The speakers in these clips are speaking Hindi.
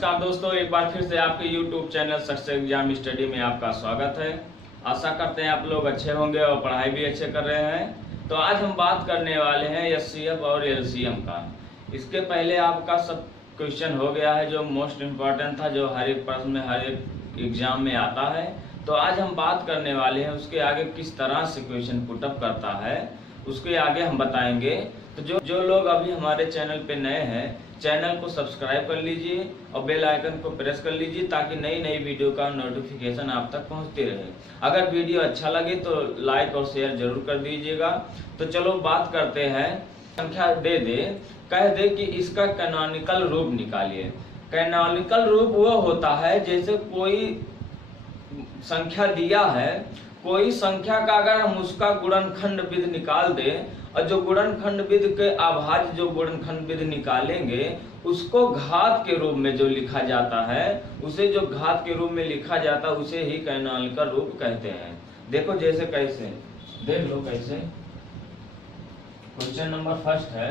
नमस्कार दोस्तों, एक बार फिर से आपके YouTube channel success exam study में आपका स्वागत है। आशा करते हैं आप लोग अच्छे होंगे और पढ़ाई भी अच्छे कर रहे हैं। तो आज हम बात करने वाले हैं एचसीएफ और एलसीएम का। इसके पहले आपका सब क्वेश्चन हो गया है जो मोस्ट इम्पॉर्टेंट था, जो हर एक प्रश्न में हर एक एग्जाम में आता है। तो आज हम बात करने वाले हैं उसके आगे किस तरह से क्वेश्चन पुटअप करता है, उसके आगे हम बताएंगे। तो जो लोग अभी हमारे चैनल पे नए हैं, चैनल को सब्सक्राइब कर लीजिए और बेल आइकन को प्रेस कर लीजिए ताकि नई नई वीडियो का नोटिफिकेशन आप तक पहुंचते रहे। अगर वीडियो अच्छा लगे तो लाइक और शेयर जरूर कर दीजिएगा। तो चलो बात करते हैं। संख्या दे दे, कह दे कि इसका कैनोनिकल रूप निकालिए। कैनोनिकल रूप वो होता है जैसे कोई संख्या दिया है, कोई संख्या का अगर हम उसका गुणनखंड विधि निकाल दें और जो गुणनखंड विधि के अभाज्य जो गुणनखंड विधि निकालेंगे उसको घात के रूप में जो लिखा जाता है, उसे जो घात के रूप में लिखा जाता है उसे ही कैनोनिकल रूप कहते हैं। देखो जैसे कैसे, देख लो कैसे। क्वेश्चन नंबर फर्स्ट है,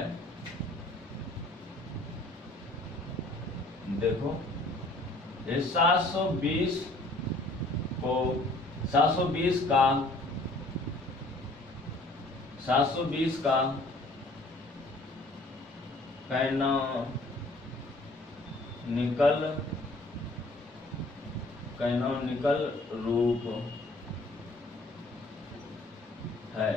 देखो 720 को 720 का कैनोनिकल रूप है।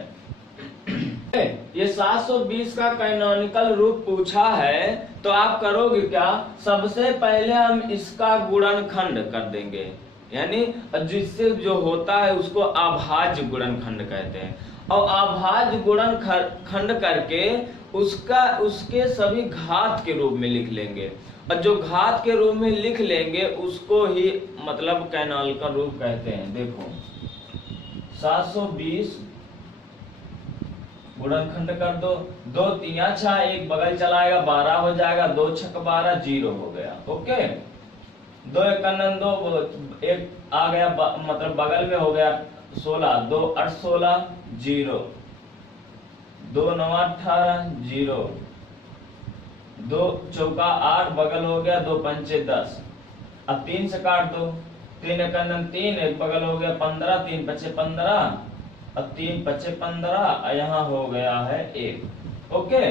ये 720 का कैनोनिकल रूप पूछा है तो आप करोगे क्या, सबसे पहले हम इसका गुणनखंड कर देंगे, यानी जिससे जो होता है उसको अभाज्य गुणनखंड कहते हैं। और अभाज्य गुणनखंड करके उसके सभी घात के रूप में लिख लेंगे और जो घात के रूप में लिख लेंगे उसको ही मतलब कैनोनिकल रूप कहते हैं। देखो 720 गुणनखंड कर दो, 2 3 6, एक बगल चलाएगा 12 हो जाएगा, 2 6 12 0 हो गया। ओके, 2 1 2, एक आ गया मतलब बगल में हो गया 16, 2 8 16 0, 2 9 18 0, 2 चौका 8 बगल हो गया, 2 पंचे 10। अब 3 से काट दो, 3 1 3, एक बगल हो गया 15, 3 पचे 15, अब 3 पचे 15, यहाँ हो गया है 1। ओके,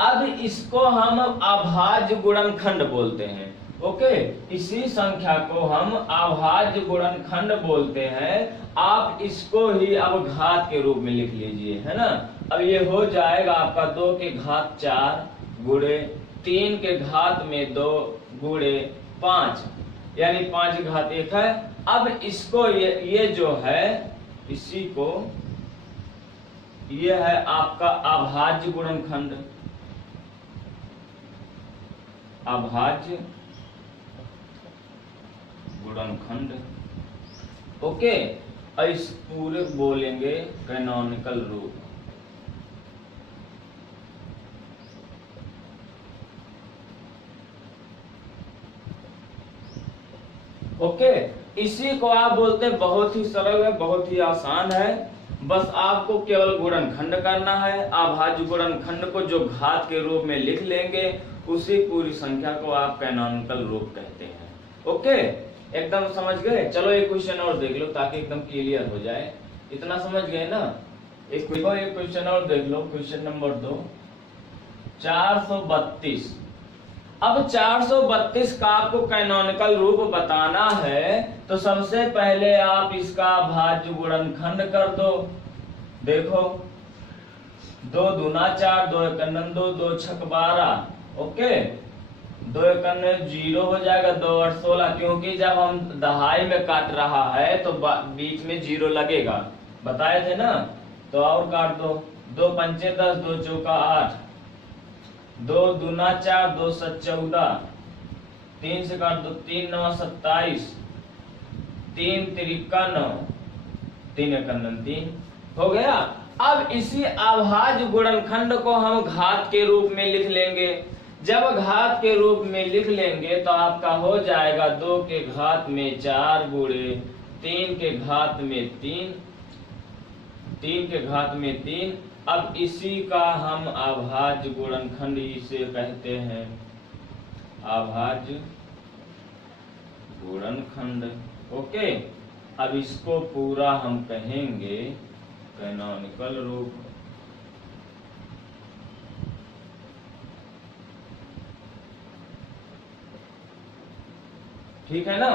अब इसको हम अभाज्य गुणनखंड बोलते हैं। ओके, इसी संख्या को हम अभाज्य गुणनखंड बोलते हैं। आप इसको ही अब घात के रूप में लिख लीजिए, है ना। अब ये हो जाएगा आपका 2 के घात 4 गुणे 3 के घात में 2 गुणे 5, यानी 5 घात 1 है। अब इसको ये जो है, इसी को ये है आपका अभाज्य गुणनखंड, अभाज्य गुणनखंड। ओके, इस पूरे बोलेंगे कैनोनिकल रूप। ओके, इसी को आप बोलते हैं, बहुत ही सरल है, बहुत ही आसान है। बस आपको केवल गुणनखंड करना है। अभाज्य गुणनखंड को जो घात के रूप में लिख लेंगे उसी पूरी संख्या को आप कैनोनिकल रूप कहते हैं। ओके, एकदम समझ गए। चलो एक क्वेश्चन और देख लो ताकि एकदम क्लियर हो जाए। इतना समझ गए ना। एक क्वेश्चन और देख लो, क्वेश्चन नंबर 2, 432। अब 432 का आपको कैनोनिकल रूप बताना है तो सबसे पहले आप इसका अभाज्य गुणनखंड कर दो। देखो 2 दूना 4, 2 1 2, 2 6 12। ओके, 2 1 0 हो जाएगा, 2 8 16, क्योंकि जब हम दहाई में काट रहा है तो बीच में 0 लगेगा, बताए थे ना। तो और काट दो, 2 पंचे 10, 2 चौका 8, 2 दूना 4, 2 7 14, 3 से काट दो, 3 9 27, 3 त्रिका 9, 3 1 3 हो गया। अब इसी अभाज्य गुणनखंड को हम घात के रूप में लिख लेंगे। जब घात के रूप में लिख लेंगे तो आपका हो जाएगा 2 के घात में 4 गुणे 3 के घात में 3, 3 के घात में 3। अब इसी का हम अभाज्य गुणनखंड इसे कहते हैं अभाज्य गुणनखंड। ओके, अब इसको पूरा हम कहेंगे कैनोनिकल रूप। ठीक है ना।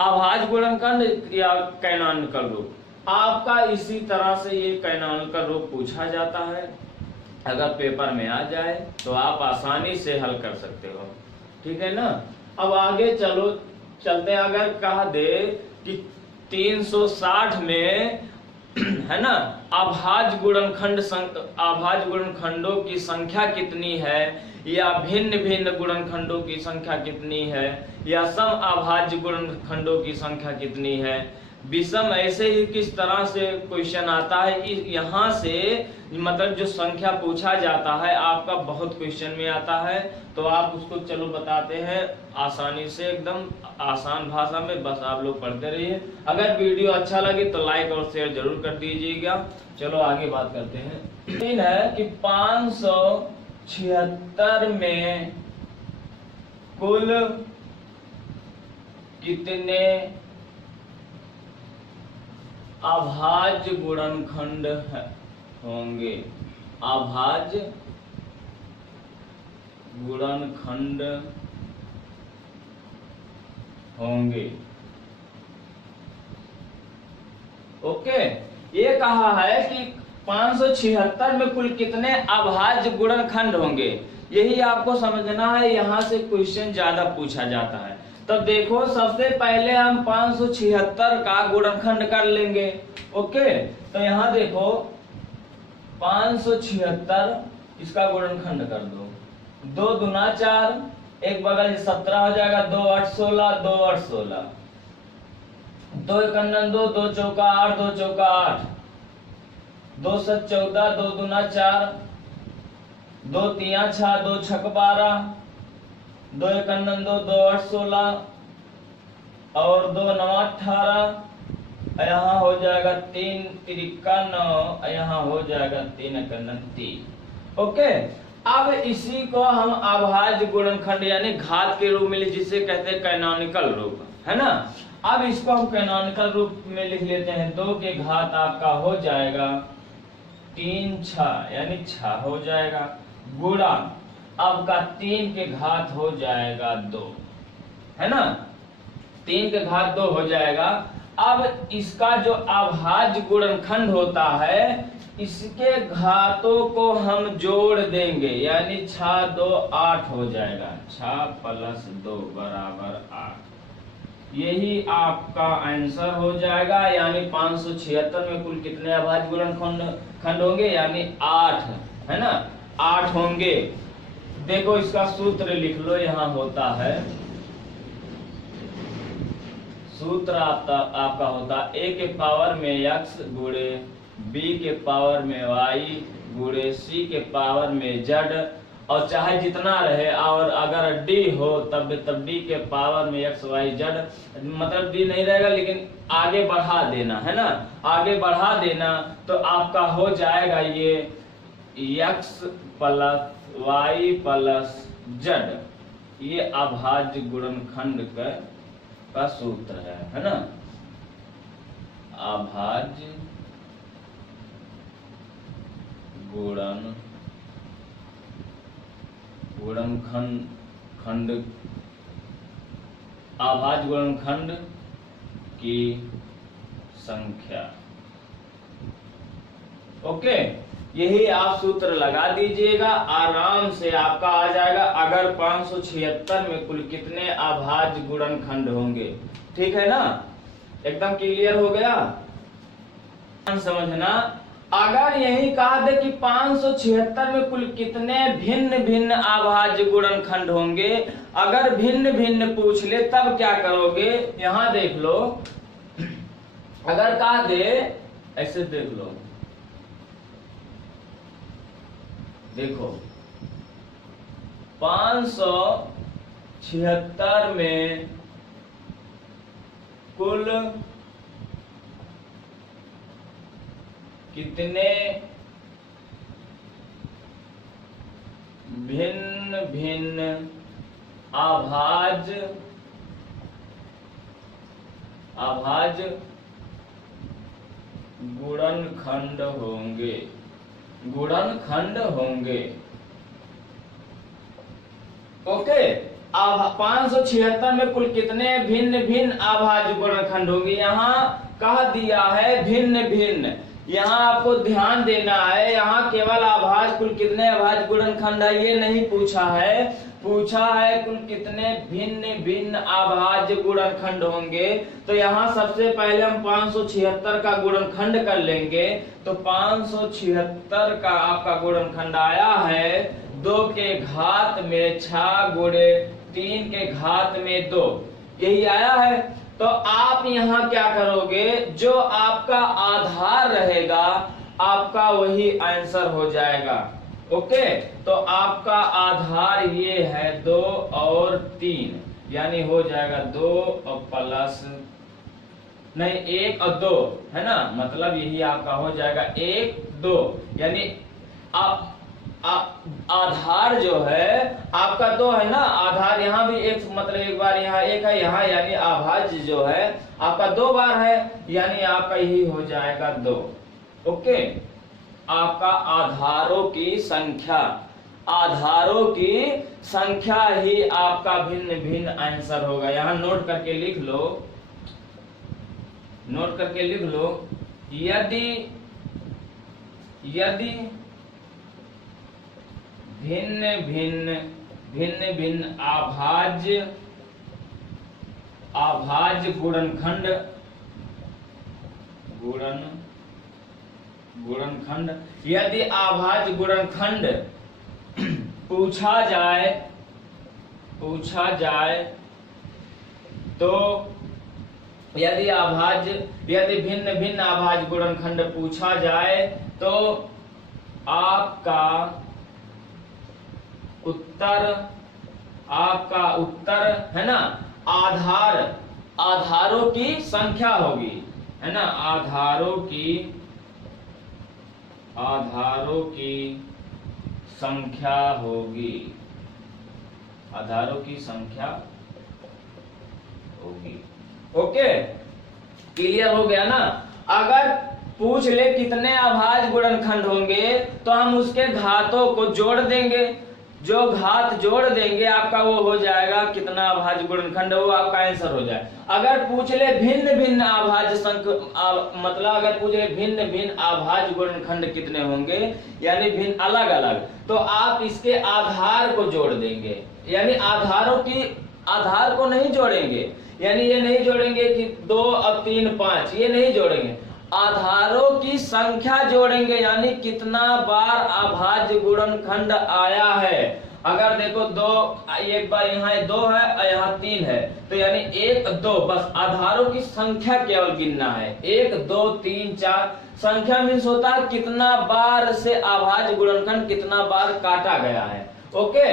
अभाज्य गुणनखंड या कैनोनिकल रूप आपका इसी तरह से ये कैनोनिकल रूप पूछा जाता है। अगर पेपर में आ जाए तो आप आसानी से हल कर सकते हो। ठीक है ना। अब आगे चलते हैं। अगर कहा दे कि 360 में है ना अभाज्य गुणनखंडों की संख्या कितनी है, या भिन्न भिन्न गुणनखंडों की संख्या कितनी है, या सम अभाज्य गुणनखंडों की संख्या कितनी है, विषम, ऐसे ही किस तरह से क्वेश्चन आता है। यहाँ से मतलब जो संख्या पूछा जाता है आपका बहुत क्वेश्चन में आता है, तो आप उसको चलो बताते हैं आसानी से, एकदम आसान भाषा में, बस आप लोग पढ़ते रहिए। अगर वीडियो अच्छा लगे तो लाइक और शेयर जरूर कर दीजिएगा। चलो आगे बात करते हैं। तीन है कि 576 में कुल कितने अभाज्य गुणनखंड होंगे। अभाज्य गुणनखंड होंगे। ओके, ये कहा है कि 576 में कुल कितने अभाज्य गुणनखंड होंगे। यही आपको समझना है, यहां से क्वेश्चन ज्यादा पूछा जाता है। तब देखो, सबसे पहले हम 576 का गुणनखंड कर लेंगे। ओके, तो यहाँ देखो 576 इसका गुणनखंड कर दो। 2 दूना 4, एक बगल 17 हो जाएगा, 2 8 16, 2 8 16, 2 एकन्नन 2, 2 चौका 8, 2 चौका 8, 2 7 14, 2 दूना 4, 2 तिया 6, 2 छक 12, 2 एकन्नन 2, 2 8 16 और 2 9 18, यहाँ हो जाएगा 3 त्रिका 9, यहाँ हो जाएगा 3 एकन्नन 3। ओके, अब इसी को हम अभाज्य गुणनखंड यानी घात के रूप में, जिसे कहते हैं कैनोनिकल रूप, है ना। अब इसको हम कैनोनिकल रूप में लिख लेते हैं। 2 के घात आपका हो जाएगा 3 6 यानी 6 हो जाएगा, गुणा आपका 3 के घात हो जाएगा 2, है ना। 3 के घात 2 हो जाएगा। अब इसका जो अभाज्य गुणनखंड होता है, इसके घातों को हम जोड़ देंगे, यानी 6 2 8 हो जाएगा। 6 + 2 = 8। यही आपका आंसर हो जाएगा। यानी 576 में कुल कितने अभाज्य गुणनखंड होंगे, यानी 8, है ना, 8 होंगे। देखो इसका सूत्र लिख लो, यहाँ होता है सूत्र आपका होता a के पावर में x गुणे b के पावर में y गुणे c के पावर में z, और चाहे जितना रहे, और अगर d हो तब d के पावर में x y z, मतलब d नहीं रहेगा लेकिन आगे बढ़ा देना, है ना, आगे बढ़ा देना, तो आपका हो जाएगा ये x + y + z। ये अभाज्य गुणनखंड का सूत्र है ना। अभाज्य गुणनखंड अभाज्य गुणनखंड की संख्या। ओके, यही आप सूत्र लगा दीजिएगा, आराम से आपका आ जाएगा। अगर 576 में कुल कितने अभाज्य गुणनखंड होंगे। ठीक है ना, एकदम क्लियर हो गया। समझना, अगर यही कहा दे कि 576 में कुल कितने भिन्न भिन्न अभाज्य गुणनखंड होंगे, अगर भिन्न भिन्न पूछ ले तब क्या करोगे। यहां देख लो, अगर कहा दे ऐसे देख लो, देखो 576 में कुल कितने भिन्न भिन्न अभाज्य गुणनखंड होंगे। ओके, अब 576 में कुल कितने भिन्न भिन्न अभाज्य गुणनखंड होंगे? यहाँ कह दिया है भिन्न भिन्न, यहाँ आपको ध्यान देना है। यहाँ केवल अभाज्य कुल कितने अभाज्य गुणनखंड है ये नहीं पूछा है, पूछा है कुल कितने भिन्न भिन्न अभाज्य गुणनखंड होंगे। तो यहाँ सबसे पहले हम 576 का गुणनखंड कर लेंगे। तो 576 का आपका गुणनखंड आया है 2 के घात में 6 गुणे 3 के घात में 2, यही आया है। तो आप यहाँ क्या करोगे, जो आपका आधार रहेगा आपका वही आंसर हो जाएगा। ओके, तो आपका आधार ये है 2 और 3, यानी हो जाएगा 2 और प्लस नहीं 1 और 2, है ना, मतलब यही आपका हो जाएगा 1 2, यानी आप आधार जो है आपका 2 है ना, आधार यहाँ भी एक, मतलब एक बार यहाँ 1 है यहाँ, यानी अभाज्य जो है आपका 2 बार है, यानी आपका यही हो जाएगा 2। ओके, आपका आधारों की संख्या ही आपका भिन्न भिन्न आंसर होगा। यहाँ नोट करके लिख लो, यदि भिन्न भिन्न अभाज्य गुणनखंड यदि अभाज्य गुणनखंड पूछा जाए तो यदि भिन्न भिन्न अभाज्य गुणनखंड पूछा जाए तो आपका उत्तर है ना आधारों की संख्या होगी, है ना, आधारों की संख्या होगी, ओके, क्लियर हो गया ना। अगर पूछ ले कितने अभाज्य गुणनखंड होंगे तो हम उसके घातों को जोड़ देंगे, जो घात जोड़ देंगे आपका वो हो जाएगा कितना अभाज्य गुणनखंड है, वो आपका आंसर हो जाए। अगर पूछ ले भिन्न भिन्न अभाज्य मतलब अगर पूछ ले भिन्न भिन्न अभाज्य गुणनखंड कितने होंगे, यानी भिन्न अलग अलग, तो आप इसके आधार को जोड़ देंगे, यानी आधार को नहीं जोड़ेंगे, यानी ये नहीं जोड़ेंगे कि 2 और 3 5, ये नहीं जोड़ेंगे, आधारों की संख्या जोड़ेंगे, यानी कितना बार अभाज्य गुणनखंड आया है। अगर देखो 2, एक बार यहाँ 2 है और यहाँ 3 है, तो यानी 1 2, बस आधारों की संख्या केवल गिनना है, 1 2 3 4, संख्या मीन्स होता है कितना बार से अभाज्य गुणनखंड कितना बार काटा गया है। ओके,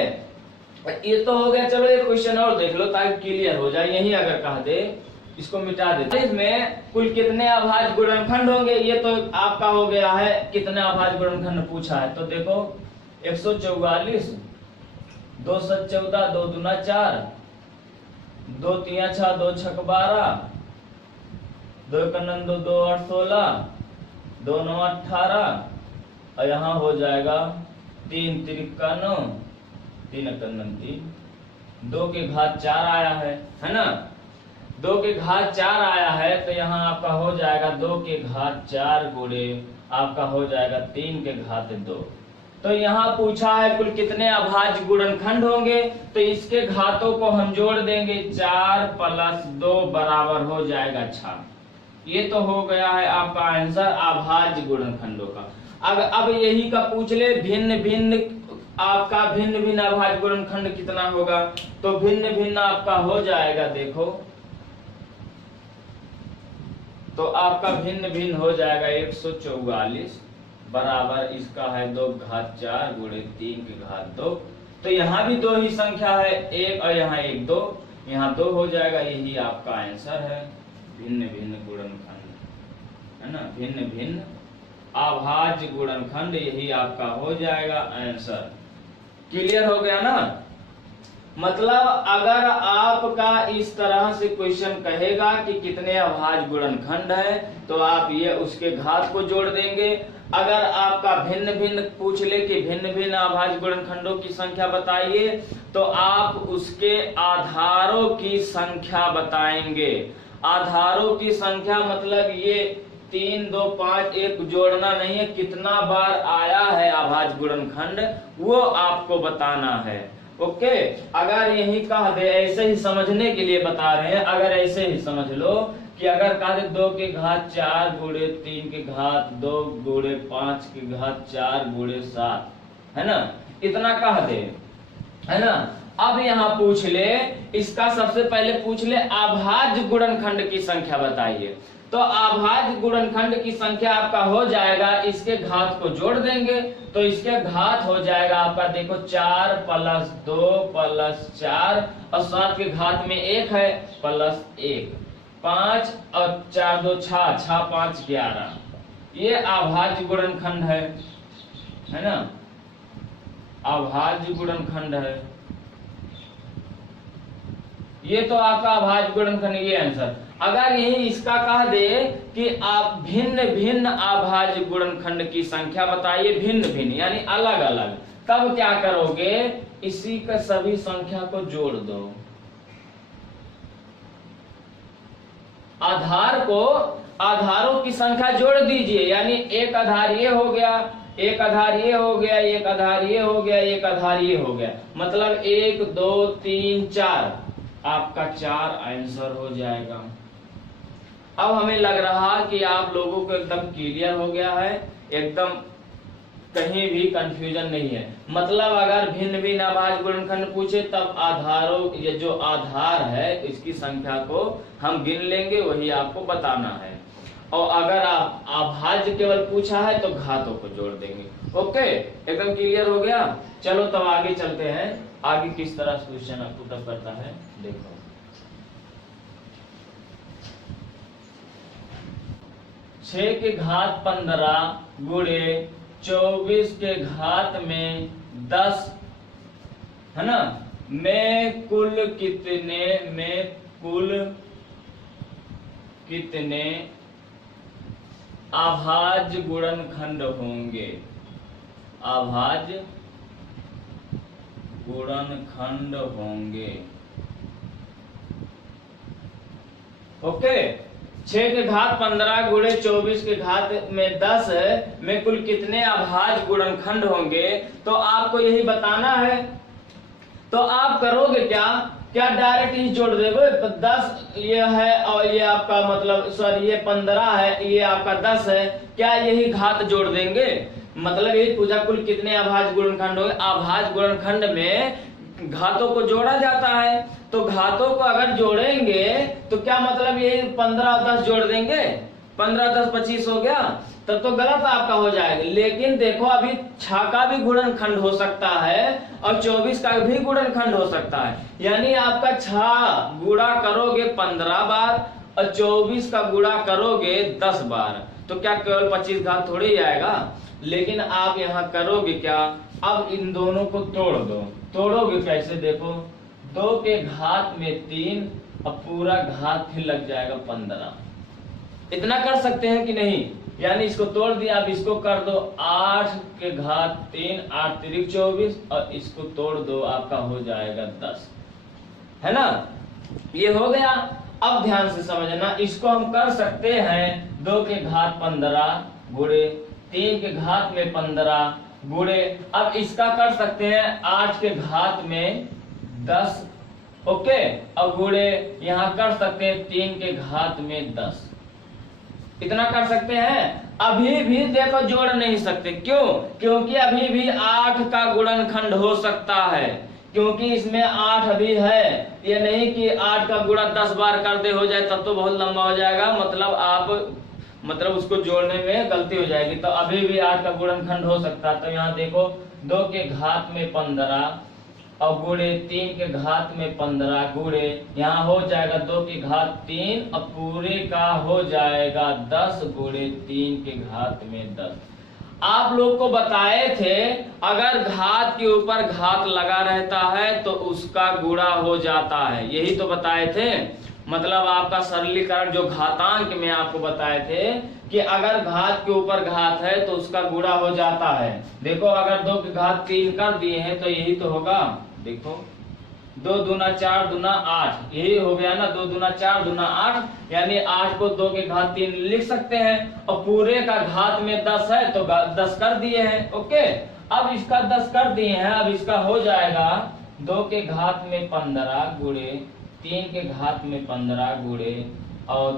ये तो हो गया। चलो एक क्वेश्चन और देख लो ताकि क्लियर हो जाए। यही अगर कह दे इसको मिटा दे, इसमें कुल कितने अभाज्य गुणनखंड होंगे, ये तो आपका हो गया है कितने अभाज्य गुणनखंड पूछा है। तो देखो 144, 2 7 14, 2 दूना 4, 2 3 6, 2 6 12, 2 1 2, 2 8 16, 2 9 18, और यहाँ हो जाएगा 3 3 9, 3 3, 2 के घात 4 आया है ना, 2 के घात 4 आया है, तो यहाँ आपका हो जाएगा 2 के घात 4 गुणे आपका हो जाएगा 3 के घात 2। तो यहाँ पूछा है कुल कितने अभाज्य गुणनखंड होंगे, तो इसके घातों को हम जोड़ देंगे, 4 + 2 बराबर हो जाएगा 6। ये तो हो गया है आपका आंसर अभाज्य गुणनखंडों का। अब यही का पूछ ले भिन्न भिन्न अभाज्य गुणनखंड कितना होगा, तो भिन्न भिन्न आपका हो जाएगा, देखो तो आपका भिन्न भिन्न हो जाएगा 144 बराबर इसका है 2 घात 4 गुणे 3 के घात 2। तो यहाँ भी 2 ही संख्या है, 1 और यहाँ 1 2, यहाँ 2 हो जाएगा, यही आपका आंसर है भिन्न भिन्न गुणनखंड, है ना, भिन्न भिन्न अभाज्य गुणनखंड, यही आपका हो जाएगा आंसर। क्लियर हो गया ना। मतलब अगर आपका इस तरह से क्वेश्चन कहेगा कि कितने अभाज्य गुणनखंड है, तो आप ये उसके घात को जोड़ देंगे। अगर आपका भिन्न भिन्न पूछ ले कि भिन्न भिन्न अभाज्य गुणनखंडों की संख्या बताइए, तो आप उसके आधारों की संख्या बताएंगे। आधारों की संख्या मतलब ये 3, 2, 5 एक जोड़ना नहीं है, कितना बार आया है अभाज्य गुणनखंड वो आपको बताना है। ओके, अगर यही कह दे, ऐसे ही समझने के लिए बता रहे हैं, अगर ऐसे ही समझ लो कि अगर कह दे 2 के घात 4 गुणे 3 के घात 2 गुणे 5 के घात 4 गुणे 7, है ना, इतना कह दे, है ना। अब यहाँ पूछ ले, इसका सबसे पहले पूछ ले अभाज्य गुणनखंड की संख्या बताइए। तो अभाज्य गुणनखंड की संख्या आपका हो जाएगा, इसके घात को जोड़ देंगे तो इसके घात हो जाएगा आपका, देखो 4 + 2 + 4 और 7 के घात में 1 है +1, 5 और 4 2 6, 6 5 11, ये अभाज्य गुणनखंड है ना, अभाज्य गुणनखंड है ये, तो आपका अभाज्य गुणनखंड ये आंसर। अगर यही इसका कह दे कि आप भिन्न भिन्न अभाज्य गुणनखंड की संख्या बताइए, भिन्न भिन्न यानी अलग अलग, तब क्या करोगे, इसी का सभी संख्या को जोड़ दो। आधारों की संख्या जोड़ दीजिए, यानी एक आधार ये हो गया, एक आधार ये हो गया, एक आधार ये हो गया, एक आधार ये हो गया, मतलब 1 2 3 4, आपका 4 आंसर हो जाएगा। अब हमें लग रहा कि आप लोगों को एकदम क्लियर हो गया है, एकदम कहीं भी कंफ्यूजन नहीं है। मतलब अगर भिन्न भिन्न अभाज्य गुणनखंड पूछे तब आधारों, ये जो आधार है इसकी संख्या को हम गिन लेंगे, वही आपको बताना है। और अगर आप अभाज्य केवल पूछा है तो घातों को जोड़ देंगे। ओके, एकदम क्लियर हो गया। चलो तब आगे चलते हैं, आगे किस तरह क्वेश्चन पुट अप करता है देखो। 6 के घात 15 गुणे 24 के घात में 10, है ना, में कुल कितने अभाज्य गुणनखंड होंगे, अभाज्य गुणनखंड होंगे। ओके, 6 के घात 15 गुणे 24 के घात में 10 में कुल कितने अभाज्य गुणनखंड होंगे, तो आपको यही बताना है। तो आप करोगे क्या डायरेक्ट ही जोड़ दोगे, 10 ये है और ये आपका मतलब सॉरी ये 15 है, ये आपका 10 है, क्या यही घात जोड़ देंगे, मतलब यही पूछा कुल कितने अभाज्य गुणनखंड होंगे। अभाज्य गुणनखंड में घातों को जोड़ा जाता है, तो घातों को अगर जोड़ेंगे तो क्या मतलब ये 15 और 10 जोड़ देंगे, 15 10 25 हो गया, तब तो गलत आपका हो जाएगा। लेकिन देखो अभी 6 का भी गुणनखंड हो सकता है और 24 का भी गुणनखंड हो सकता है, यानी आपका 6 गुणा करोगे 15 बार और 24 का गुणा करोगे 10 बार, तो क्या केवल 25 घात थोड़ी ही आएगा। लेकिन आप यहाँ करोगे क्या, अब इन दोनों को तोड़ दो। तोड़ोगे कैसे, देखो 2 के घात में 3 और पूरा घात फिर लग जाएगा 15, इतना कर सकते हैं कि नहीं, यानी इसको तोड़ दिया। अब इसको कर दो 8 के घात 3 8 3 24 और इसको तोड़ दो, आपका हो जाएगा 10, है ना, ये हो गया। अब ध्यान से समझना, इसको हम कर सकते हैं 2 के घात 15 गुणे 3 के घात में 15 गुणे, अब इसका कर सकते हैं 8 के घात में 10, ओके, अब गुणे यहाँ कर सकते हैं 3 के घात में 10, इतना कर सकते हैं। अभी भी देखो जोड़ नहीं सकते, क्यों, क्योंकि अभी भी 8 का गुणनखंड हो सकता है, क्योंकि इसमें 8 अभी है। ये नहीं कि 8 का गुणा 10 बार कर दे हो जाए, तब तो बहुत लंबा हो जाएगा, मतलब उसको जोड़ने में गलती हो जाएगी। तो अभी भी 8 का गुणनखंड हो सकता है। तो यहाँ देखो 2 के घात में 15 और गुणे 3 के घात में 15 गुणे यहाँ हो जाएगा 2 के घात 3 और पूरे का हो जाएगा 10 गुणे 3 के घात में 10। आप लोग को बताए थे अगर घात के ऊपर घात लगा रहता है तो उसका गुणा हो जाता है, यही तो बताए थे। मतलब आपका सरलीकरण जो घातांक में आपको बताए थे कि अगर घात के ऊपर घात है तो उसका गुणा हो जाता है। देखो अगर 2 की घात 3 कर दिए हैं तो यही तो होगा। देखो 2 दूना 4 दूना 8, यही हो गया ना। 2 दूना 4 दूना 8, यानी 8 को 2 के घात 3 लिख सकते हैं। और पूरे का घात में 10 है तो 10 कर दिए हैं। ओके, अब इसका 10 कर दिए हैं। अब इसका हो जाएगा 2 के घात में 15 गुणे 3 के घात में 15 गुणे और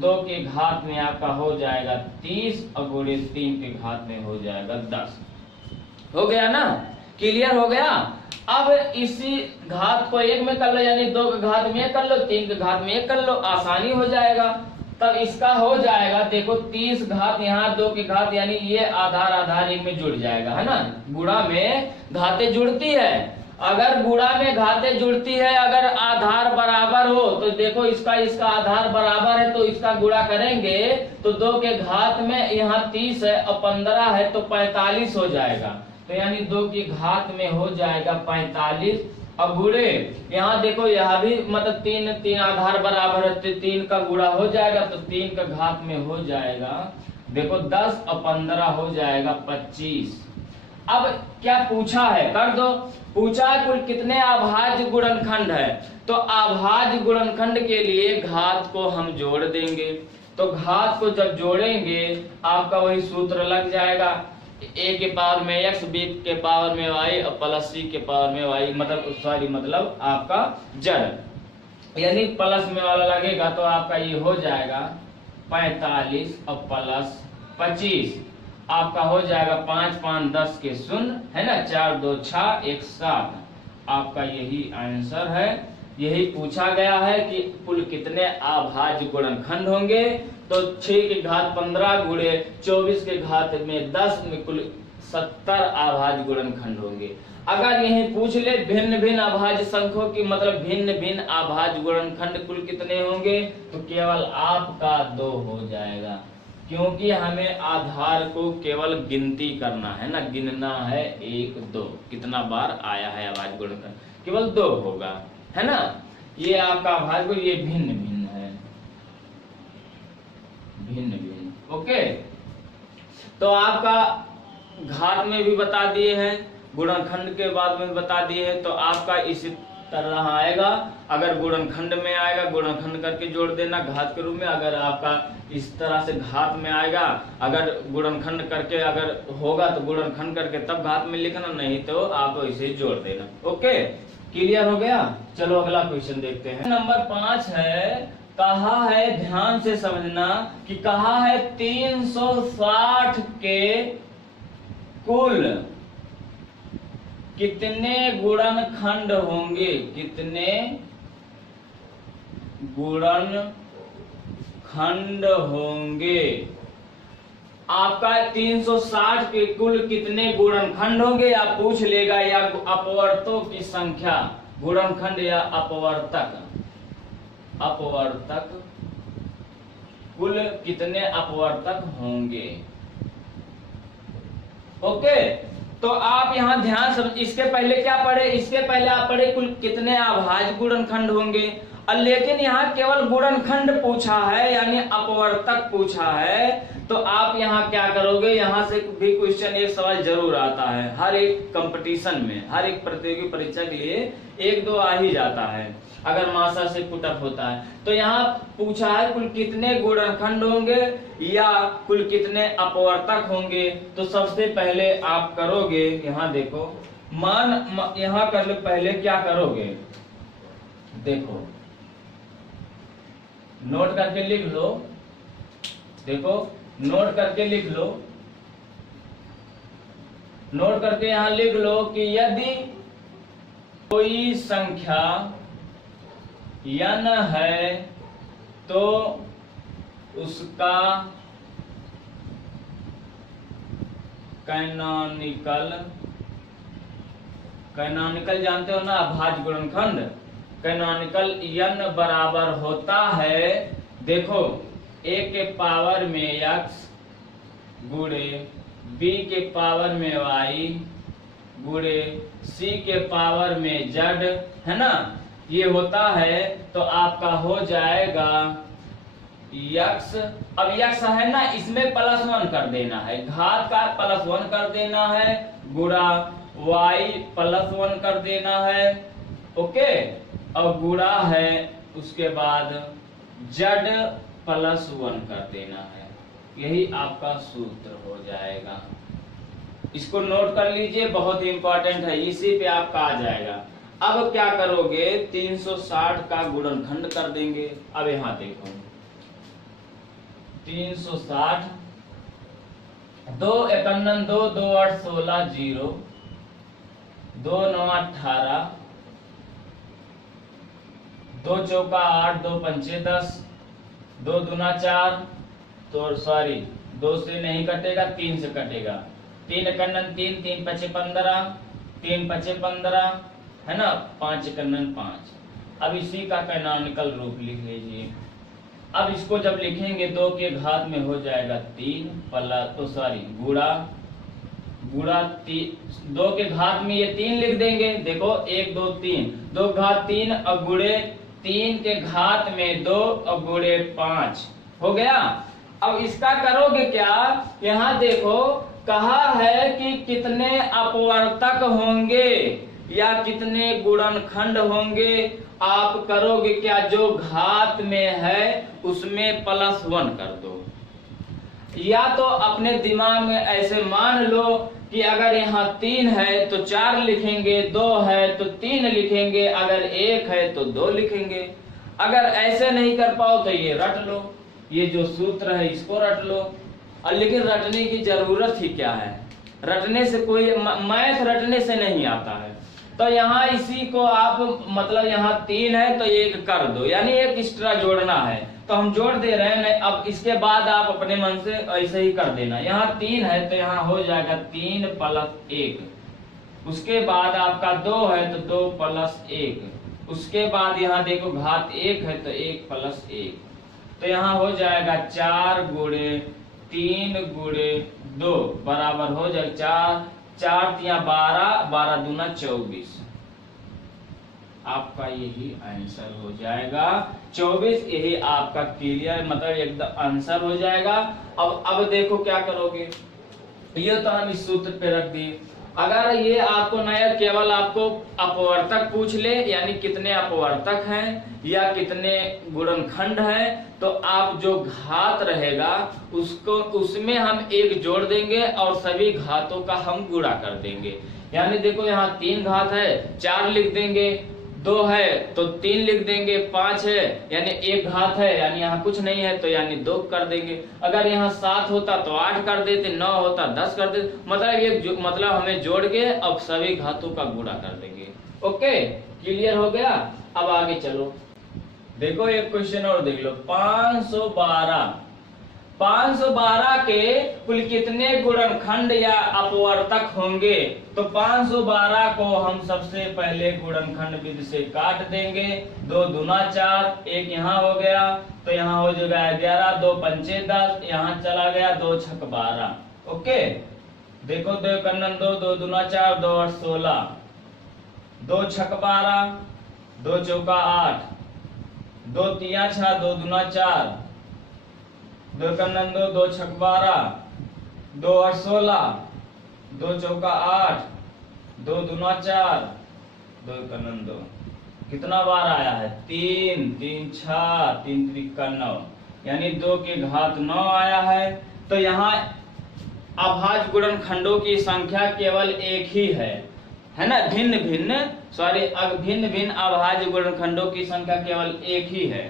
2 के घात में आपका हो जाएगा 30 और गुणे 3 के घात में हो जाएगा 10। हो गया ना, क्लियर हो गया। अब इसी घात को 1 में कर लो, यानी 2 के घात में 1 कर लो, 3 के घात में 1 कर लो, आसानी हो जाएगा। तब इसका हो जाएगा देखो 30 घात यहाँ 2 के घात, यानी ये आधार आधार एक में जुड़ जाएगा, है ना। गुणा में घातें जुड़ती है। अगर गुणा में घातें जुड़ती है, अगर आधार बराबर हो तो देखो इसका आधार बराबर है तो इसका गुणा करेंगे तो 2 के घात में यहाँ 30 है और 15 है तो 45 हो जाएगा। तो यानी 2 की घात में हो जाएगा 45। अब गुणे यहाँ देखो यहाँ भी मतलब 3 आधार बराबर है तो 3 का गुणा हो जाएगा तो 3 का घात में हो जाएगा देखो 10 और 15 हो जाएगा 25। अब क्या पूछा है, कर दो। पूछा है कुल कितने अभाज्य गुणनखंड है, तो अभाज्य गुणनखंड के लिए घात को हम जोड़ देंगे। तो घात को जब जोड़ेंगे आपका वही सूत्र लग जाएगा, a के पावर में x, b के पावर में y और प्लस c के पावर में y, मतलब आपका जड़, यानी प्लस में वाला लगेगा तो आपका ये हो जाएगा 45 और प्लस 25, आपका हो जाएगा 5 5 10 के शून्य, है ना। 4 2 6 1 7, आपका यही आंसर है। यही पूछा गया है कि कुल कितने अभाज्य गुणनखंड होंगे, तो 6 के घात 15 गुणे 24 के घात में 10 में कुल 70 अभाज्य गुणनखंड होंगे। अगर यही पूछ ले भिन्न भिन्न अभाज्य संख्यों की, मतलब भिन्न भिन्न अभाज्य गुणनखंड कुल कितने होंगे, तो केवल आपका 2 हो जाएगा, क्योंकि हमें आधार को केवल गिनती करना है ना, गिनना है 1 2 कितना बार आया है अभाज्य गुणनखंड, केवल 2 होगा, है ना। ये आपका अभाज्य को ये भिन्न भिन्न है, भिन्न भिन्न। ओके, तो आपका घात में भी बता दिए हैं, गुणनखंड के बाद में बता दिए हैं। तो आपका इसी तरह आएगा, अगर गुणनखंड में आएगा गुणनखंड करके जोड़ देना घात के रूप में, अगर आपका इस तरह से घात में आएगा, अगर गुणनखंड करके अगर होगा तो गुणनखंड करके तब घात में लिखना, नहीं तो आप इसे जोड़ देना। ओके, क्लियर हो गया। चलो अगला क्वेश्चन देखते हैं। नंबर 5 है, कहा है, ध्यान से समझना कि कहा है 360 के कुल कितने गुणनखंड होंगे, कितने गुणनखंड होंगे। आपका 360 के कुल कितने गुणनखंड होंगे या पूछ लेगा, या अपवर्तों की संख्या, गुणनखंड या अपवर्तक, अपवर्तक कुल कितने अपवर्तक होंगे। ओके, तो आप यहाँ ध्यान समझ, इसके पहले क्या पढ़े, इसके पहले आप पढ़े कुल कितने अभाज्य गुणनखंड होंगे, लेकिन यहाँ केवल गुणनखंड पूछा है, यानी अपवर्तक पूछा है। तो आप यहाँ क्या करोगे, यहाँ से भी क्वेश्चन एक सवाल जरूर आता है, हर एक कंपटीशन में, हर एक प्रतियोगी परीक्षा के लिए 1 2 आ ही जाता है अगर मासा से पुटअप होता है। तो यहाँ पूछा है कुल कितने गुणनखंड होंगे या कुल कितने अपवर्तक होंगे। तो सबसे पहले आप करोगे, यहाँ देखो मान, यहाँ कर लो, पहले क्या करोगे, देखो नोट करके लिख लो, देखो नोट करके लिख लो, नोट करके यहां लिख लो कि यदि कोई संख्या n है तो उसका कैनोनिकल, कैनोनिकल जानते हो ना अभाज्य गुणनखंड, कैनोनिकल n बराबर होता है, देखो a के पावर में x गुणे b के पावर में y गुणे c के पावर में z, है ना, ये होता है तो आपका हो जाएगा x। अब x है ना, इसमें +1 कर देना है, घात का +1 कर देना है, गुणा y +1 कर देना है, ओके, और गुणा है उसके बाद z +1 कर देना है। यही आपका सूत्र हो जाएगा। इसको नोट कर लीजिए, बहुत इंपॉर्टेंट है, इसी पे आपका आ जाएगा। अब क्या करोगे, 360 का गुणनखंड कर देंगे। अब यहां देखो 360, 2 51 2 2 8 16 0 2 9 18 2 चौका 8 2 पंचे 10 2 दूना 4, तो सॉरी 2 से नहीं कटेगा, 3 से कटेगा, 3 कन्नन 3 3 पचे 15 3 पचे 15, है ना, 5 कन्नन 5। अब इसी का कैनोनिकल रूप लिख लीजिए। अब इसको जब लिखेंगे 2 के घात में हो जाएगा 3 प्लस, तो सॉरी गुणा 2 के घात में ये 3 लिख देंगे। देखो 1 2 3, 2 घात 3 और गुणे 3 के घात में 2 और गुणे 5 हो गया। अब इसका करोगे क्या, यहाँ देखो कहा है कि कितने अपवर्तक होंगे या कितने गुणनखंड होंगे। आप करोगे क्या, जो घात में है उसमें +1 कर दो, या तो अपने दिमाग में ऐसे मान लो कि अगर यहाँ 3 है तो 4 लिखेंगे, 2 है तो 3 लिखेंगे, अगर 1 है तो 2 लिखेंगे। अगर ऐसे नहीं कर पाओ तो ये रट लो, ये जो सूत्र है इसको रट लो। और लेकिन रटने की जरूरत ही क्या है, रटने से कोई मैथ रटने से नहीं आता है। तो यहाँ इसी को आप मतलब यहाँ 3 है तो 1 कर दो, यानी 1 एक्स्ट्रा जोड़ना है तो हम जोड़ दे रहे हैं। अब इसके बाद आप अपने मन से ऐसे ही कर देना। यहाँ 3 है तो यहाँ हो जाएगा 3 + 1, उसके बाद आपका 2 है तो 2 + 1, उसके बाद यहाँ देखो घात 1 है तो 1 + 1, तो यहाँ हो जाएगा 4 गुणे 3 गुणे 2 बराबर हो जाएगा 4 4 तिया 12 12 दूना 24। आपका यही आंसर हो जाएगा 24। यही आपका क्लियर मतलब एकदम आंसर हो जाएगा। अब देखो क्या करोगे, ये तो हम इस सूत्र पे रख दिए। अगर ये आपको नया केवल आपको अपवर्तक पूछ ले, यानी कितने अपवर्तक हैं या कितने गुणनखंड हैं, तो आप जो घात रहेगा उसको उसमें हम 1 जोड़ देंगे और सभी घातों का हम गुणा कर देंगे। यानी देखो यहाँ 3 घात है 4 लिख देंगे, 2 है तो 3 लिख देंगे, 5 है यानी 1 घात है यानी यहाँ कुछ नहीं है तो यानी 2 कर देंगे। अगर यहाँ 7 होता तो 8 कर देते, 9 होता 10 कर देते। मतलब ये मतलब हमें जोड़ के अब सभी घातों का गुणा कर देंगे। ओके, क्लियर हो गया। अब आगे चलो, देखो एक क्वेश्चन और देख लो। 512 के कुल कितने गुणनखंड या अपवर्तक होंगे। तो 512 को हम सबसे पहले गुणनखंड विधि से काट देंगे। 2 दूना 4, 1 यहाँ हो गया तो यहाँ हो जाएगा 11, 2 पंचे 10, यहाँ चला गया 2 छक 12। ओके, देखो 2 कन्नन 2, 2 दूना 4, 2 8 16, 2 छक 12, 2 चौका 8, 2 तिया 6, 2 दूना 4, 2 कन्नन 2, 2 छक 12, 2 8 16, 2 चौका 8, 2 दूना 4, 2 कन्नन 2। कितना बार आया है? 3 3 6, 3 त्रिका 9, यानी 2 के घात 9 आया है। तो यहाँ अभाज्य गुणनखंडों की संख्या केवल एक ही है ना, भिन्न भिन्न अभाज्य गुणनखंडों की संख्या केवल एक ही है।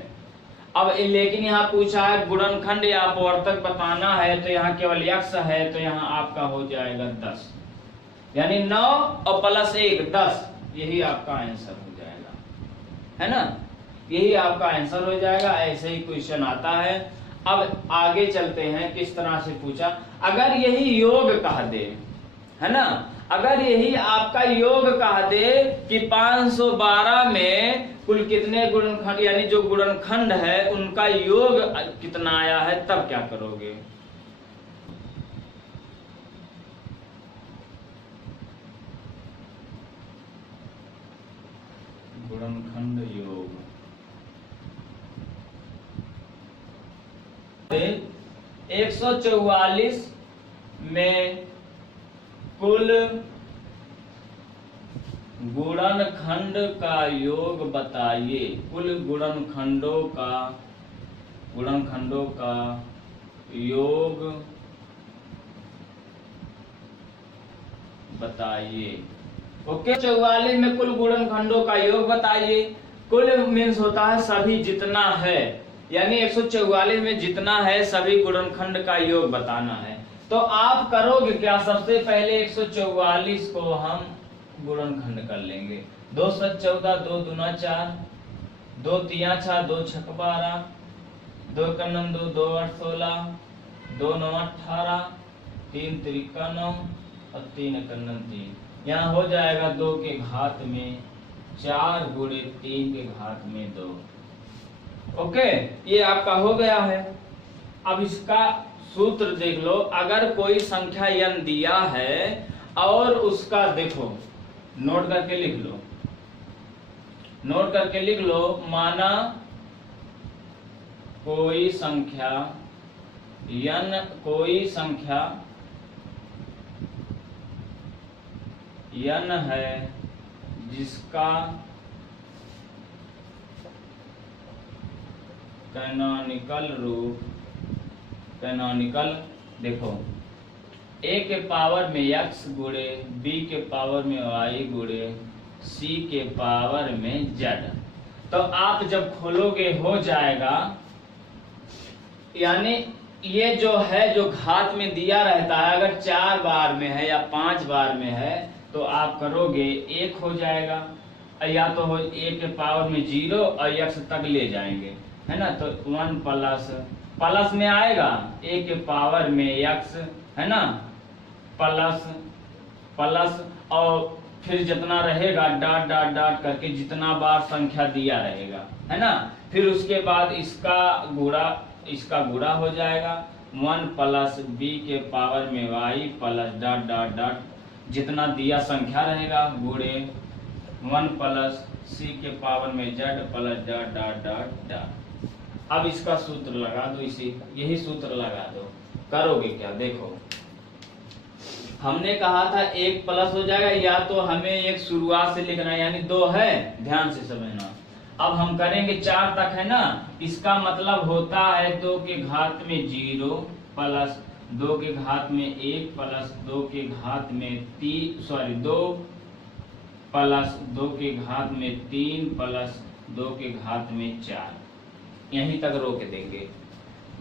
अब लेकिन यहाँ पूछा है गुणनखंड या अपवर्तक बताना है, तो यहाँ केवल x है तो यहाँ आपका हो जाएगा 10, यानी 9 और +1 10, यही आपका आंसर हो जाएगा, है ना, यही आपका आंसर हो जाएगा। ऐसे ही क्वेश्चन आता है। अब आगे चलते हैं, किस तरह से पूछा। अगर यही योग कह दे, है ना, अगर यही आपका योग कह दे कि 512 में कुल कितने गुणनखंड यानी जो गुणनखंड है उनका योग कितना आया है, तब क्या करोगे। गुणनखंड योग। 144 में कुल गुणनखंड का योग बताइए। कुल गुणनखंडों का योग बताइए। ओके, 44 में कुल गुणनखंडों का योग बताइए। कुल मीन्स होता है सभी जितना है, यानी 144 में जितना है सभी गुणनखंड का योग बताना है। तो आप करोगे क्या, सबसे पहले 144 को हम गुणनखंड कर लेंगे। 2 7 14, 2 दूना 4, 2 तिया 6, 2 छक 12, 2 कन्नम 2, 2 8 16, 2 9 18, 3 त्रिका 9 और 3 कन्नम 3। यहाँ हो जाएगा 2 के घात में 4 गुणे 3 के घात में 2। ओके, ये आपका हो गया है। अब इसका सूत्र देख लो। अगर कोई संख्या n दिया है और उसका देखो, नोट करके लिख लो, नोट करके लिख लो। माना कोई संख्या n, कोई संख्या n है जिसका कैनोनिकल रूप, कैनोनिकल देखो a के पावर में x गुणे b के पावर में y गुणे c के पावर में z। तो आप जब खोलोगे हो जाएगा, यानी ये जो है जो घात में दिया रहता है, अगर 4 बार में है या 5 बार में है तो आप करोगे 1 हो जाएगा, या तो हो a के पावर में 0 और x तक ले जाएंगे, है ना। तो 1 प्लस में आएगा a के पावर में x, है ना, प्लस और फिर जितना रहेगा डॉट डॉट डॉट करके जितना बार संख्या दिया रहेगा, है ना। फिर उसके बाद इसका गुणा हो जाएगा 1 प्लस b के पावर में y plus dot dot dot जितना दिया संख्या रहेगा गुणे 1 प्लस c के पावर में z plus dot dot dot dot. अब इसका सूत्र लगा दो, यही सूत्र लगा दो। करोगे क्या, देखो हमने कहा था 1 प्लस हो जाएगा, या तो हमें एक शुरुआत से लिखना है, यानी 2 है, ध्यान से समझना। अब हम करेंगे 4 तक, है ना। इसका मतलब होता है 2 के घात में 0 प्लस 2 के घात में 1 प्लस 2 के घात में 2 प्लस 2 के घात में 3 प्लस 2 के घात में 4। यहीं तक रोक देंगे।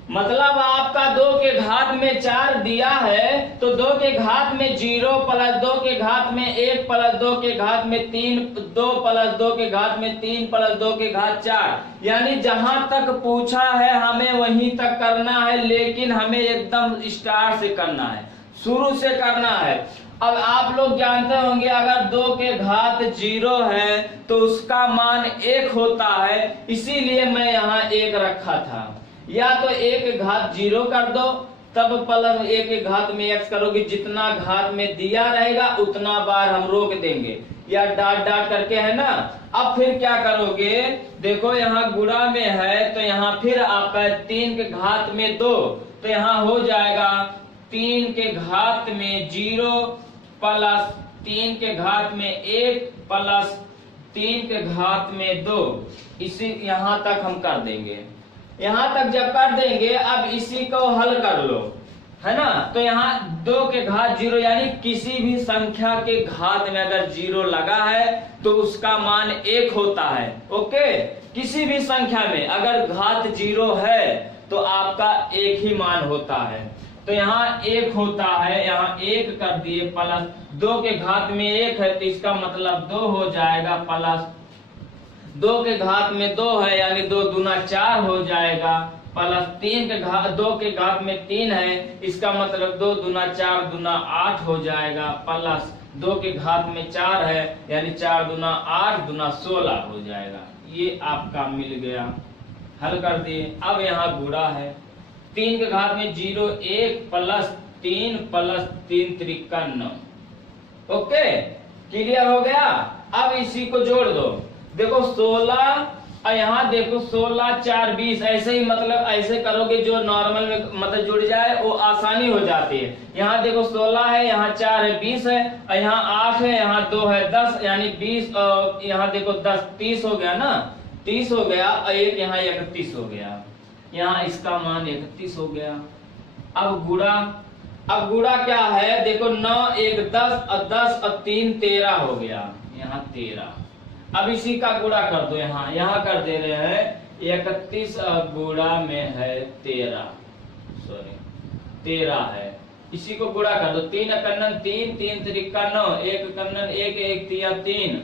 मतलब आपका 2 के घात में 4 दिया है तो 2 के घात में 0 प्लस 2 के घात में 1 प्लस 2 के घात में 3, 2 प्लस 2 के घात में 3 प्लस 2 के घात 4। यानी जहां तक पूछा है हमें वहीं तक करना है, लेकिन हमें एकदम स्टार्ट से करना है, शुरू से करना है। अब आप लोग जानते होंगे अगर 2 के घात 0 है तो उसका मान 1 होता है, इसीलिए मैं यहाँ 1 रखा था। या तो 1 के घात 0 कर दो, तब प्लस 1 के घात में x करोगे, जितना घात में दिया रहेगा उतना बार हम रोक देंगे, या डॉट डॉट करके, है ना। अब फिर क्या करोगे, देखो यहाँ गुणा में है तो यहाँ फिर आपका 3 के घात में 2, तो यहाँ हो जाएगा 3 के घात में 0 प्लस 3 के घात में 1 प्लस 3 के घात में 2। इसी यहाँ तक हम कर देंगे। यहाँ तक जब कर देंगे, अब इसी को हल कर लो, है ना। तो यहाँ 2 के घात 0, यानी किसी भी संख्या के घात में अगर 0 लगा है तो उसका मान 1 होता है। ओके, किसी भी संख्या में अगर घात 0 है तो आपका 1 ही मान होता है। तो यहाँ 1 होता है, यहाँ 1 कर दिए, प्लस 2 के घात में 1 है तो इसका मतलब 2 हो जाएगा, प्लस 2 के घात में 2 है यानी 2 दूना 4 हो जाएगा, प्लस 2 के घात में 3 है, इसका मतलब 2 दूना 4 दूना 8 हो जाएगा, प्लस 2 के घात में 4 है यानी 4 दूना 8 दूना 16 हो जाएगा। ये आपका मिल गया, हल कर दिए। अब यहाँ गुणा है, 3 के घात में 0 1 plus 3 plus 3 Trika 9। Okay, clear हो गया। अब इसी को जोड़ दो, देखो 16 और यहाँ देखो 16 4 20, ऐसे ही मतलब ऐसे करोगे जो नॉर्मल में मतलब जुड़ जाए वो आसानी हो जाती है। यहाँ देखो 16 है, यहाँ 4 है 20 है, और यहाँ 8 है, यहाँ 2 है 10, यानी 20 और यहाँ देखो 10 30 हो गया ना, 30 हो गया, और एक यहाँ 31 हो गया, यहाँ इसका मान 31 हो गया। अब गुणा क्या है, देखो 9 1 10 और 10 और 3 13 हो गया, यहाँ 13। अब इसी का गुणा कर दो, यहाँ कर दे रहे हैं 31 गुणा में है 13 है, इसी को गुणा कर दो। 3 कन्नन 3 3 त्रिका 9, 1 कन्नन 1 1 तिया 3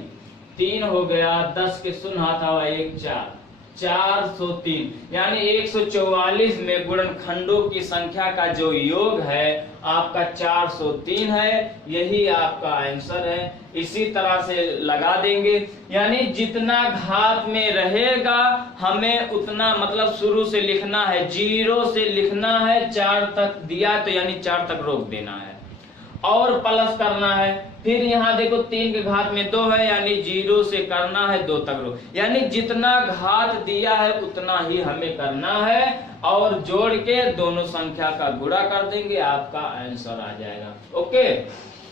3 हो गया, 10 के शून्य हाथ आवा 1 4 403, यानी 144 में गुणनखंडों की संख्या का जो योग है आपका 403 है, यही आपका आंसर है। इसी तरह से लगा देंगे, यानी जितना घात में रहेगा हमें उतना मतलब शुरू से लिखना है, 0 से लिखना है, 4 तक दिया तो यानी 4 तक रोक देना है और प्लस करना है। फिर यहाँ देखो 3 के घात में 2 है, यानी 0 से करना है 2 तक रोक, यानी जितना घात दिया है उतना ही हमें करना है और जोड़ के दोनों संख्या का गुणा कर देंगे, आपका आंसर आ जाएगा। ओके,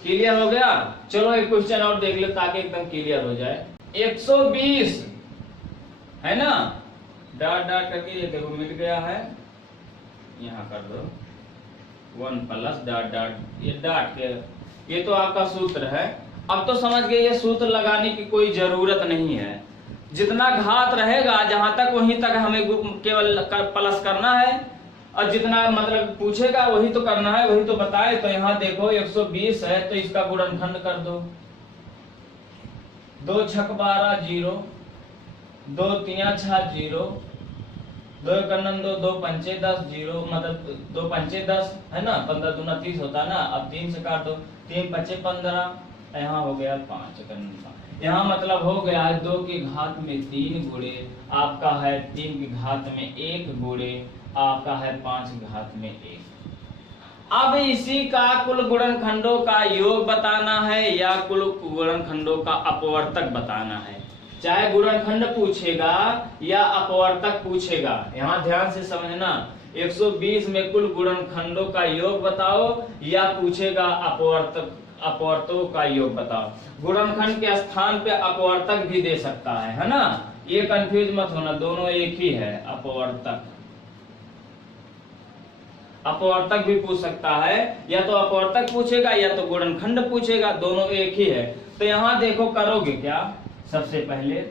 क्लियर हो गया। चलो एक क्वेश्चन और देख लो ताकि एकदम क्लियर हो जाए। 120 है ना, डॉट डॉट करके ये देखो मिल गया है, यहाँ कर दो 1 प्लस डॉट डॉट, ये डॉट के ये तो आपका सूत्र है। अब तो समझ गए ये सूत्र लगाने की कोई जरूरत नहीं है, जितना घात रहेगा जहां तक वहीं तक हमें केवल प्लस करना है और जितना मतलब पूछेगा वही तो करना है, वही तो बताए। तो यहाँ देखो 120 है तो इसका गुणनखंड कर दो, 2 छक 12 0, 2 तिया 6 0, 2 कन्नन 2 2 पंचे 10 0, मतलब 2 पंचे 10 है ना, 15 दूना 30 होता ना। अब 3 से काट दो, 3 पचे 15, यहाँ हो गया 5 कन्नन, यहाँ मतलब हो गया है 2 की घात में 3 गुणे आपका है 3 की घात में 1 गुणे आपका है 5 की घात में 1। अब इसी का कुल गुणनखंडों का योग बताना है या कुल गुणनखंडों का अपवर्तक बताना है। चाहे गुणनखंड पूछेगा या अपवर्तक पूछेगा, यहाँ ध्यान से समझना। 120 में कुल गुणनखंडों का योग बताओ या पूछेगा अपवर्तकों का योग बताओ। गुणनखंड के स्थान पे अपवर्तक भी दे सकता है ना, ये कंफ्यूज मत होना, दोनों एक ही है। अपवर्तक भी पूछ सकता है, या तो अपवर्तक पूछेगा या तो गुणनखंड पूछेगा, दोनों एक ही है। तो यहाँ देखो करोगे क्या, सबसे पहले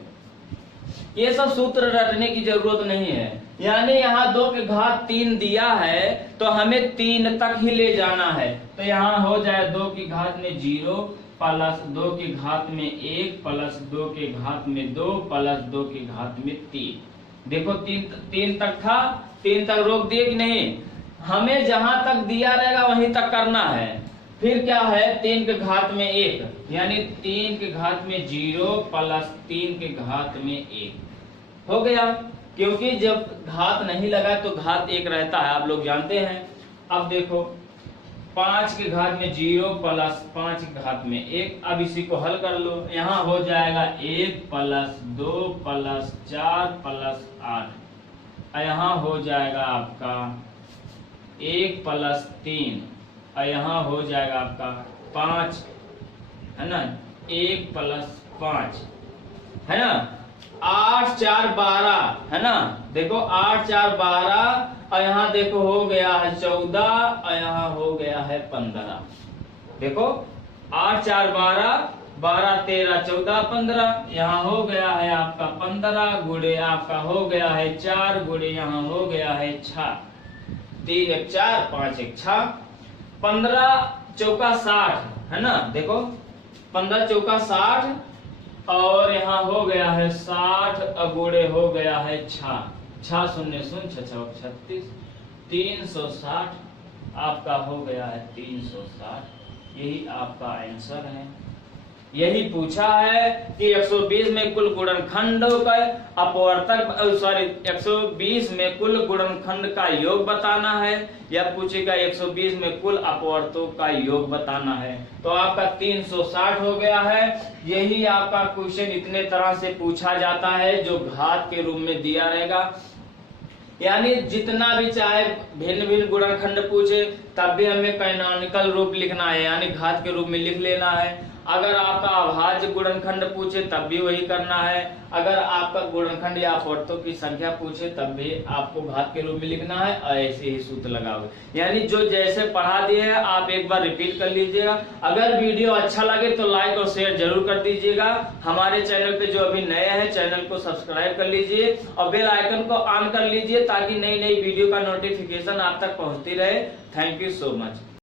ये सब सूत्र रटने की जरूरत नहीं है, यानी यहाँ 2 के घात 3 दिया है तो हमें 3 तक ही ले जाना है। तो यहाँ हो जाए 2 की घात में 0 प्लस 2 की घात में 1 प्लस 2 के घात में 2 प्लस 2 की घात में 3। देखो 3 तक था, 3 तक रोक दिए कि नहीं, हमें जहां तक दिया रहेगा वहीं तक करना है। फिर क्या है 3 के घात में 1, यानी 3 के घात में 0 प्लस 3 के घात में 1 हो गया, क्योंकि जब घात नहीं लगा तो घात 1 रहता है, आप लोग जानते हैं। अब देखो 5 के घात में 0 प्लस 5 के घात में 1, अब इसी को हल कर लो, यहाँ हो जाएगा 1 प्लस 2 प्लस 4 प्लस 8, यहाँ हो जाएगा आपका 1 प्लस 3, और यहाँ हो जाएगा आपका 5 है ना, 1 प्लस 5 है ना, 8 4 12 है ना। देखो 8 4 12 और यहाँ देखो हो गया है 14 और यहाँ हो गया है 15। देखो 8 4 12 12 13 14 15, यहाँ हो गया है आपका 15 गुणे आपका हो गया है 4 गुणे यहाँ हो गया है 6, 3 1 4 5 1 6, 15 चौका 60 है ना। देखो 15 चौका 60 और यहाँ हो गया है 60 गुणे हो गया है 6 6 0 0 6 6 36, 360 आपका हो गया है 360, यही आपका आंसर है। यही पूछा है कि 120 में कुल गुणनखंड का अपवर्तक 120 में कुल गुणनखंड का योग बताना है, या पूछेगा 120 में कुल अपवर्तों का योग बताना है। तो आपका 360 हो गया है। यही आपका क्वेश्चन इतने तरह से पूछा जाता है जो घात के रूप में दिया रहेगा, यानी जितना भी चाहे भिन्न भिन्न गुणनखंड पूछे तब भी हमें कैनोनिकल रूप लिखना है, यानी घात के रूप में लिख लेना है। अगर आपका अभाज्य गुणनखंड पूछे तब भी वही करना है। अगर आपका गुणनखंड या अपवर्तों की संख्या पूछे तब भी आपको घात के रूप में लिखना है और ऐसे ही सूत्र लगाओगे। यानी जो जैसे पढ़ा दिए है आप एक बार रिपीट कर लीजिएगा। अगर वीडियो अच्छा लगे तो लाइक और शेयर जरूर कर दीजिएगा। हमारे चैनल पे जो अभी नए हैं चैनल को सब्सक्राइब कर लीजिए और बेल आइकन को ऑन कर लीजिए ताकि नई नई वीडियो का नोटिफिकेशन आप तक पहुंचती रहे। Thank you so much.